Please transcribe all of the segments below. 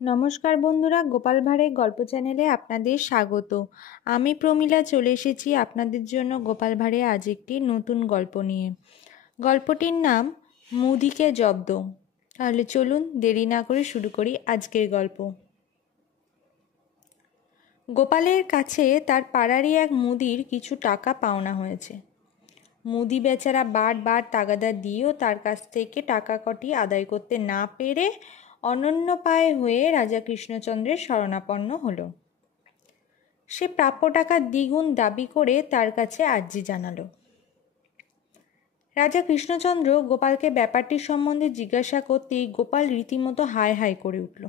নমস্কার বন্ধুরা, গোপাল ভাঁড়ের গল্প চ্যানেলে আপনাদের স্বাগত। আমি প্রমীলা চলে এসেছি আপনাদের জন্য গোপাল ভাঁড়ের আজ একটি নতুন গল্প নিয়ে। গল্পটির নাম মুদিকে জব্দ। তাহলে চলুন দেরি না করে শুরু করি আজকের গল্প। গোপালের কাছে তার পাড়ারই এক মুদির কিছু টাকা পাওনা হয়েছে। মুদি বেচারা বারবার তাগাদা দিয়েও তার কাছ থেকে টাকা কটি আদায় করতে না পেরে অনন্যপায় হয়ে রাজা কৃষ্ণচন্দ্রের শরণাপন্ন হলো। সে প্রাপ্য টাকা দ্বিগুণ দাবি করে তার কাছে আর্জি জানালো। রাজা কৃষ্ণচন্দ্র গোপালকে ব্যাপারটি সম্বন্ধে জিজ্ঞাসা করতেই গোপাল রীতিমতো হায় হায় করে উঠল।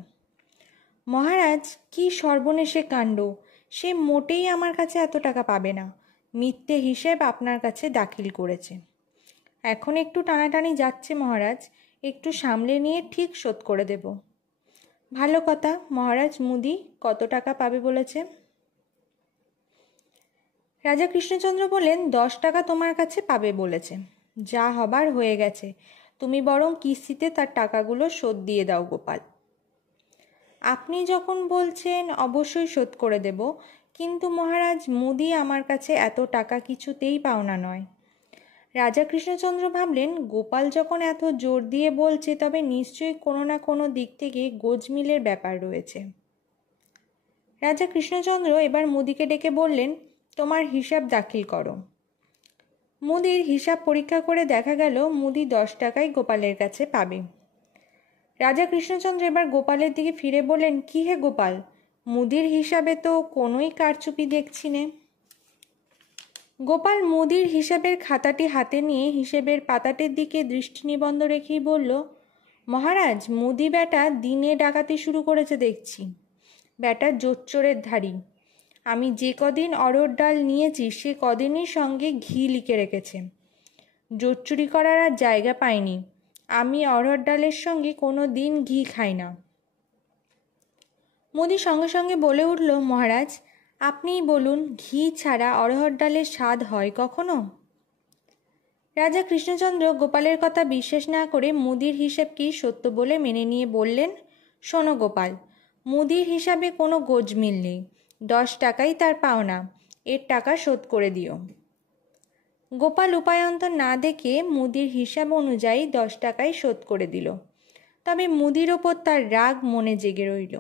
মহারাজ, কি সর্বনেশে কাণ্ড! সে মোটেই আমার কাছে এত টাকা পাবে না। মিথ্যে হিসেব আপনার কাছে দাখিল করেছে। এখন একটু টানাটানি যাচ্ছে মহারাজ, একটু সামলে নিয়ে ঠিক শোধ করে দেব। ভালো কথা মহারাজ, মুদি কত টাকা পাবে বলেছে? রাজা কৃষ্ণচন্দ্র বললেন, 10 টাকা তোমার কাছে পাবে বলেছে। যা হবার হয়ে গেছে, তুমি বরং কিস্তিতে তার টাকাগুলো শোধ দিয়ে দাও গোপাল। আপনি যখন বলছেন অবশ্যই শোধ করে দেব, কিন্তু মহারাজ, মুদি আমার কাছে এত টাকা কিছুতেই পাওনা নয়। রাজা কৃষ্ণচন্দ্র ভাবলেন, গোপাল যখন এত জোর দিয়ে বলছে তবে নিশ্চয়ই কোনো না কোনো দিক থেকে গোজমিলের ব্যাপার রয়েছে। রাজা কৃষ্ণচন্দ্র এবার মুদিকে ডেকে বললেন, তোমার হিসাব দাখিল করো। মুদির হিসাব পরীক্ষা করে দেখা গেল মুদি 10 টাকাই গোপালের কাছে পাবে। রাজা কৃষ্ণচন্দ্র এবার গোপালের দিকে ফিরে বললেন, কি হে গোপাল, মুদির হিসাবে তো কোনোই কারচুপি দেখছি নে। গোপাল মুদির হিসাবের খাতাটি হাতে নিয়ে হিসেবের পাতাটির দিকে দৃষ্টি নিবদ্ধ রেখেই বলল, মহারাজ, মুদি বেটা দিনে ডাকাতি শুরু করেছে দেখছি। বেটা জোচ্চোরের ধারী। আমি যে কদিন অরহর ডাল নিয়েছি সে কদিনই সঙ্গে ঘি লিখে রেখেছে। জোচ্চুরি করার আর জায়গা পাইনি। আমি অরহর ডালের সঙ্গে কোনো দিন ঘি খাই না। মুদি সঙ্গে সঙ্গে বলে উঠল, মহারাজ, আপনিই বলুন, ঘি ছাড়া অরহর ডালের স্বাদ হয় কখনো? রাজা কৃষ্ণচন্দ্র গোপালের কথা বিশ্বাস না করে মুদির হিসেবকেই সত্য বলে মেনে নিয়ে বললেন, শোনো গোপাল, মুদির হিসাবে কোনো গোজমিল নেই। 10 টাকাই তার পাওনা, এর টাকা শোধ করে দিও। গোপাল উপায়ন্তর না দেখে মুদির হিসাব অনুযায়ী 10 টাকাই শোধ করে দিল। তবে মুদির ওপর তার রাগ মনে জেগে রইল।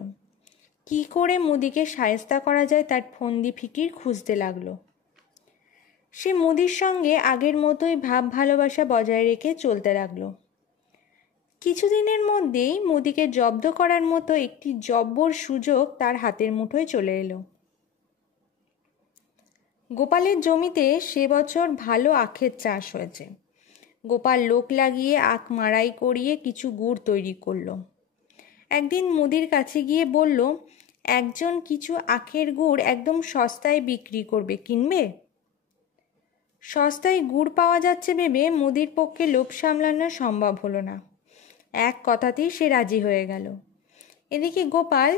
কি করে মুদিকে শায়েস্তা করা যায় তার ফন্দি ফিকির খুঁজতে লাগলো। সে মুদির সঙ্গে আগের মতোই ভাব ভালোবাসা বজায় রেখে চলতে লাগলো। কিছুদিনের মধ্যেই মুদিকে জব্দ করার মতো একটি জব্বর সুযোগ তার হাতের মুঠোয় চলে এলো। গোপালের জমিতে সে বছর ভালো আখের চাষ হয়েছে। গোপাল লোক লাগিয়ে আখ মাড়াই করিয়ে কিছু গুড় তৈরি করলো। একদিন মুদির কাছে গিয়ে বলল, একজন কিছু আখের গুড় একদম সস্তায় বিক্রি করবে, কিনবে? সস্তায় গুড় পাওয়া যাচ্ছে ভেবে মুদির পক্ষে লোভ সামলানো সম্ভব হলো না। এক কথাতেই সে রাজি হয়ে গেল। এদিকে গোপাল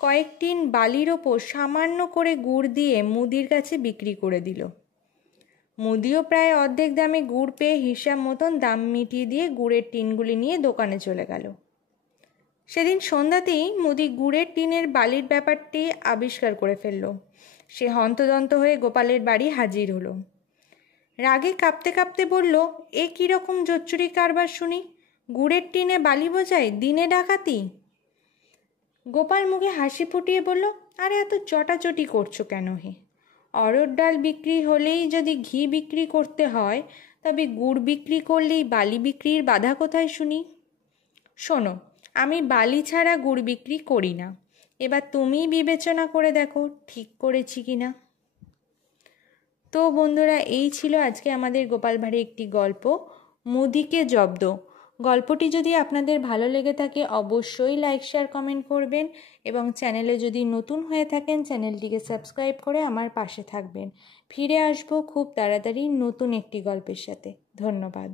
কয়েক টিন বালির ওপর সামান্য করে গুড় দিয়ে মুদির কাছে বিক্রি করে দিল। মুদিও প্রায় অর্ধেক দামে গুড় পেয়ে হিসাব মতন দাম মিটিয়ে দিয়ে গুড়ের টিনগুলি নিয়ে দোকানে চলে গেল। সেদিন সন্ধ্যাতেই মুদি গুড়ের টিনের বালির ব্যাপারটি আবিষ্কার করে ফেলল। সে হন্তদন্ত হয়ে গোপালের বাড়ি হাজির হলো। রাগে কাঁপতে কাঁপতে বলল, এ কীরকম জোচ্চুরি কারবার শুনি! গুড়ের টিনে বালি বোঝাই, দিনে ডাকাতি! গোপাল মুখে হাসি ফুটিয়ে বলল, আরে এত চটাচটি করছো কেন হে? অরহর ডাল বিক্রি হলেই যদি ঘি বিক্রি করতে হয়, তবে গুড় বিক্রি করলেই বালি বিক্রির বাধা কোথায় শুনি? শোনো, আমি বালি ছাড়া গুড় বিক্রি করি না। এবার তুমিই বিবেচনা করে দেখো ঠিক করেছি কি না। তো বন্ধুরা, এই ছিল আজকে আমাদের গোপাল ভাঁড়ের একটি গল্প, মুদিকে জব্দ। গল্পটি যদি আপনাদের ভালো লেগে থাকে অবশ্যই লাইক, শেয়ার, কমেন্ট করবেন এবং চ্যানেলে যদি নতুন হয়ে থাকেন চ্যানেলটিকে সাবস্ক্রাইব করে আমার পাশে থাকবেন। ফিরে আসবো খুব তাড়াতাড়ি নতুন একটি গল্পের সাথে। ধন্যবাদ।